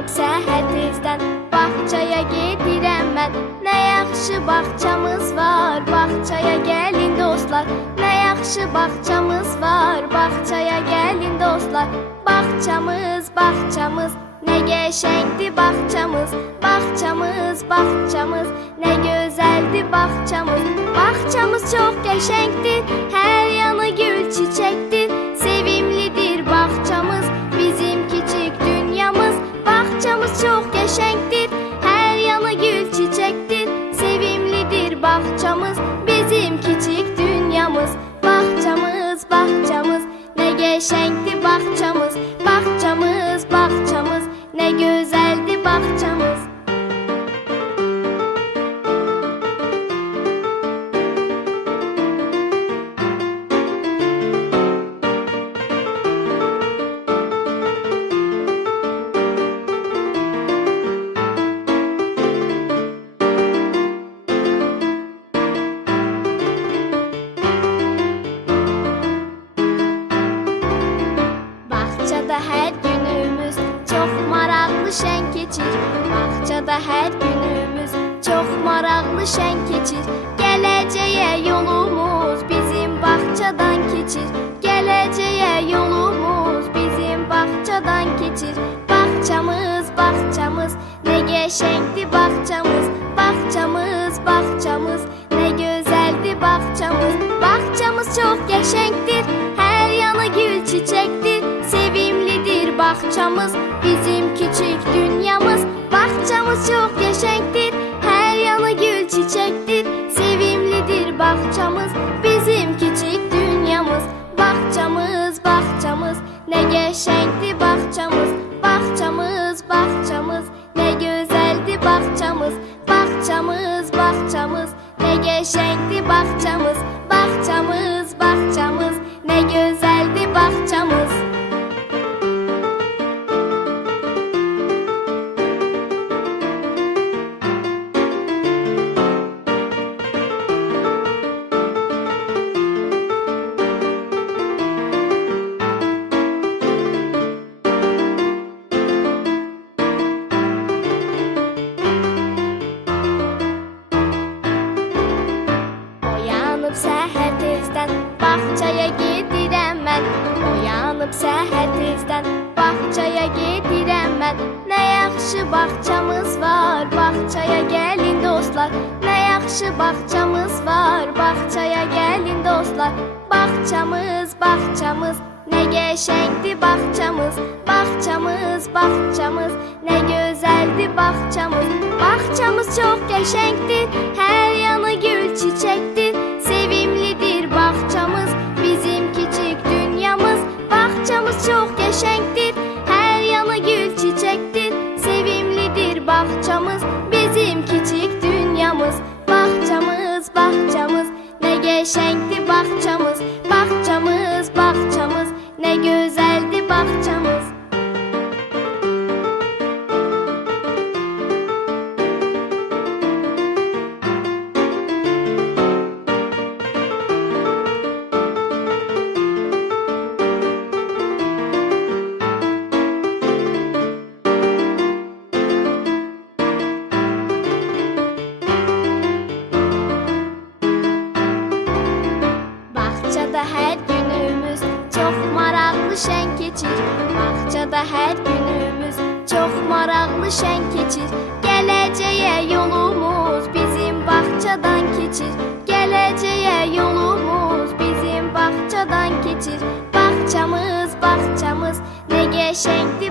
Oyanıb səhər tezdən bağçaya gedirəm mən. Nə yaxşı bağçamız var, bağçaya gəlin dostlar. Nə yaxşı bağçamız var, bağçaya gəlin dostlar. Bağçamız, bağçamız, nə qəşəngdir bağçamız. Bağçamız, bağçamız, nə gözəldir bağçamız. Bağçamız çox qəşəngdir, hər yanı gül çiçəkdir. Sevimlidir bağçamız, bizim kiçik dünyamız. Bağçamız çox qəşəngdir, hər yanı gül çiçəkdir. Sevimlidir bağçamız, bizim kiçik dünyamız. Bağçamız, bağçamız, nə qəşəngdir bağçamız. Bağçamız, bağçamız, nə gözəldir bağçamız. Bağçada hər günümüz çox maraqlı şən keçir. Bağçada hər günümüz çox maraqlı şən keçir. Gələcəyə yolumuz bizim bağçadan keçir. Gələcəyə yolumuz bizim bağçadan keçir. Bağçamız, bağçamız, nə qəşəngdir bağçamız. Bağçamız, bağçamız, nə gözəldir bağçamız. Bağçamız çox qəşəngdir, hər yanı gül çiçəkdir. Sevimlidir bağçamız, bizim kiçik dünyamız. Bağçamız çox qəşəngdir, hər yanı gül çiçəkdir. Sevimlidir bağçamız, bizim kiçik dünyamız. Bağçamız, bağçamız, nə qəşəngdir bağçamız. Bağçamız, bağçamız, nə gözəldir bağçamız. Bağçamız, bağçamız, nə qəşəngdir bağçamız. Bağçamız, bağçamız, nə gözəldir bağçamız. Oyanıb səhər tezdən bağçaya gedirəm mən. Oyanıb səhər tezdən bağçaya gedirəm mən. Nə yaxşı bağçamız var, bağçaya gəlin dostlar. Nə yaxşı bağçamız var, bağçaya gəlin dostlar. Bağçamız, bağçamız, nə qəşəngdir bağçamız. Bağçamız, bağçamız, nə gözəldir bağçamız. Bağçamız çox qəşəngdir, hər yanı gül çiçəkdir. Sevimlidir bağçamız, bizim kiçik dünyamız. Bağçamız çox qəşəngdir, hər yanı gül çiçəkdir. Sevimlidir bağçamız, bizim kiçik dünyamız. Bağçamız, bağçamız, nə qəşəngdir bağçamız. Bağçamız, bağçamız, nə gözəldir bağçamız. Bağçada hər günümüz çox maraqlı şən keçir. Bağçada hər günümüz çox maraqlı şən keçir. Gələcəyə yolumuz bizim bağçadan keçir. Gələcəyə yolumuz bizim bağçadan keçir. Bağçamız, bağçamız, nə qəşəngdir